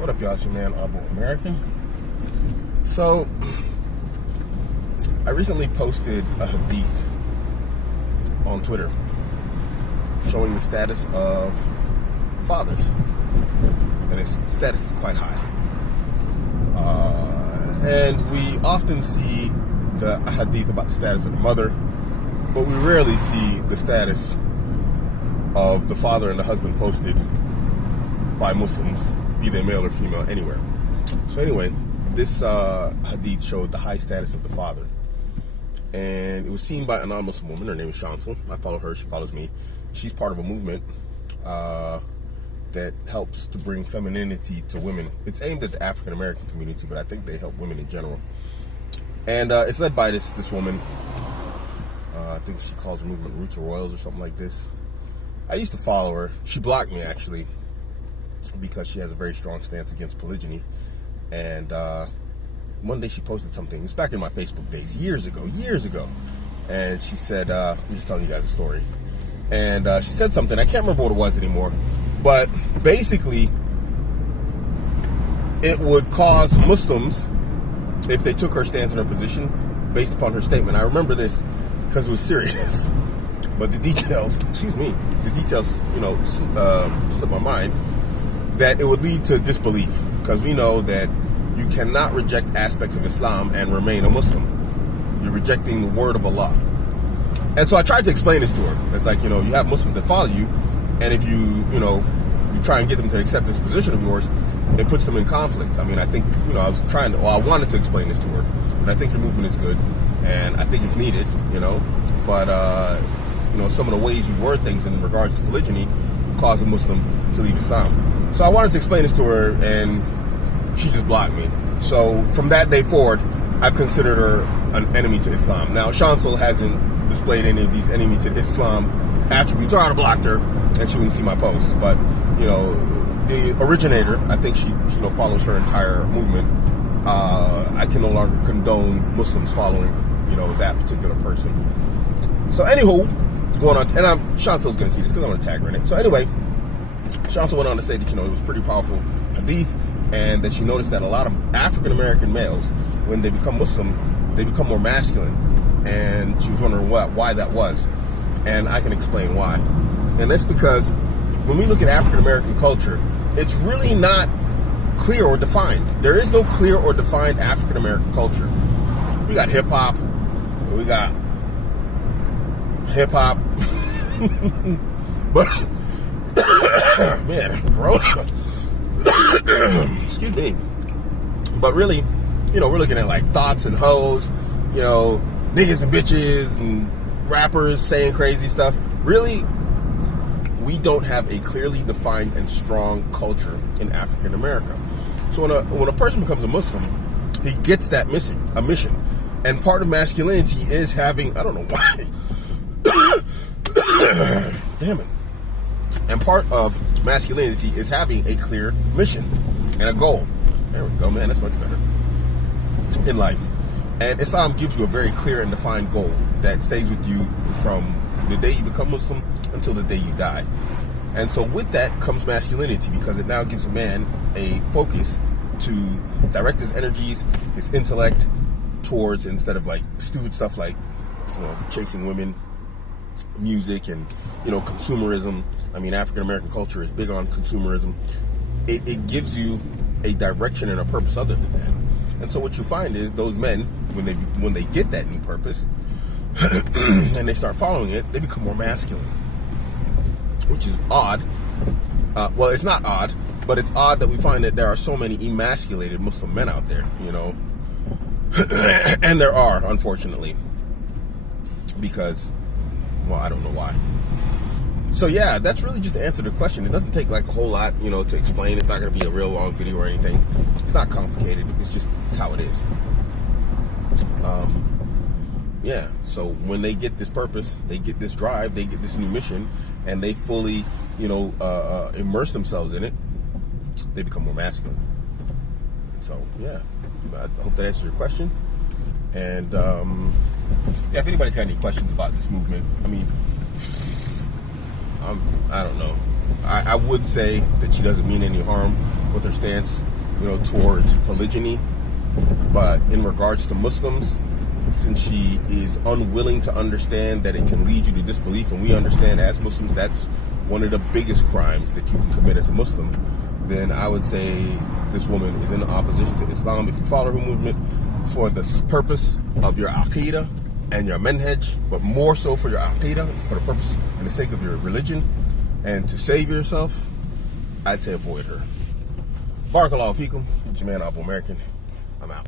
What up, y'all? It's your man, Abuamerican. So, I recently posted a hadith on Twitter showing the status of fathers, and its status is quite high. And we often see the hadith about the status of the mother, but we rarely see the status of the father and the husband posted by Muslims, be they male or female, anywhere. So anyway, this hadith showed the high status of the father. And it was seen by a non-Muslim woman. Her name is Shansel. I follow her. She follows me. She's part of a movement that helps to bring femininity to women. It's aimed at the African-American community, but I think they help women in general. And it's led by this woman. I think she calls the movement Roots or Royals or something like this. I used to follow her. She blocked me, actually, because she has a very strong stance against polygyny. And one day she posted something. It's back in my Facebook days, years ago. And she said, I'm just telling you guys a story. And she said something. I can't remember what it was anymore. But basically, it would cause Muslims, if they took her stance and her position, based upon her statement. I remember this because it was serious. But the details, slipped my mind, that it would lead to disbelief. Because we know that you cannot reject aspects of Islam and remain a Muslim. You're rejecting the word of Allah. And so I tried to explain this to her. It's like, you have Muslims that follow you, and if you try and get them to accept this position of yours, it puts them in conflict. I mean, I think, I wanted to explain this to her. And I think your movement is good, and I think it's needed, But, some of the ways you word things in regards to polygyny cause a Muslim to leave Islam. So I wanted to explain this to her, and she just blocked me. So from that day forward, I've considered her an enemy to Islam. Now, Shansel hasn't displayed any of these enemy to Islam attributes, or I'd have blocked her, and she wouldn't see my posts. But, the originator, I think she follows her entire movement. I can no longer condone Muslims following, that particular person. So, anywho, going on, and Chancel's going to see this because I'm going to tag her in it. So, anyway, Chancel went on to say that, it was pretty powerful hadith, and that she noticed that a lot of African-American males, when they become Muslim, they become more masculine. And she was wondering why that was. And I can explain why. And that's because when we look at African-American culture, it's really not clear or defined. There is no clear or defined African-American culture. We got hip-hop. We got hip-hop. But, man, bro. Excuse me. But really, we're looking at like thoughts and hoes, niggas and bitches and rappers saying crazy stuff. Really, we don't have a clearly defined and strong culture in African America. So when a person becomes a Muslim, he gets that a mission. And part of masculinity is having, I don't know why. Damn it. And part of masculinity is having a clear mission and a goal. There we go, man. That's much better in life. And Islam gives you a very clear and defined goal that stays with you from the day you become Muslim until the day you die. And so with that comes masculinity, because it now gives a man a focus to direct his energies, his intellect towards, instead of like stupid stuff like chasing women, music, and consumerism. I mean, African American culture is big on consumerism. It gives you a direction and a purpose other than that. And so what you find is those men, when they get that new purpose and they start following it, they become more masculine, which is odd. Well, it's not odd, but it's odd that we find that there are so many emasculated Muslim men out there, and there are, unfortunately, because, well, I don't know why. So yeah, that's really just to answer the question. It doesn't take like a whole lot, to explain. It's not going to be a real long video or anything. It's not complicated. It's how it is. Yeah. So when they get this purpose, they get this drive, they get this new mission, and they fully, immerse themselves in it, they become more masculine. So yeah, I hope that answers your question. And if anybody's got any questions about this movement, I mean, I don't know. I would say that she doesn't mean any harm with her stance, towards polygyny. But in regards to Muslims, since she is unwilling to understand that it can lead you to disbelief, and we understand as Muslims that's one of the biggest crimes that you can commit as a Muslim, then I would say this woman is in opposition to Islam. If you follow her movement for the purpose of your aqidah and your manhaj, but more so for your aqidah, for the purpose and the sake of your religion and to save yourself, I'd say avoid her. Barakallahu feekum. It's your man Abuamerican. I'm out.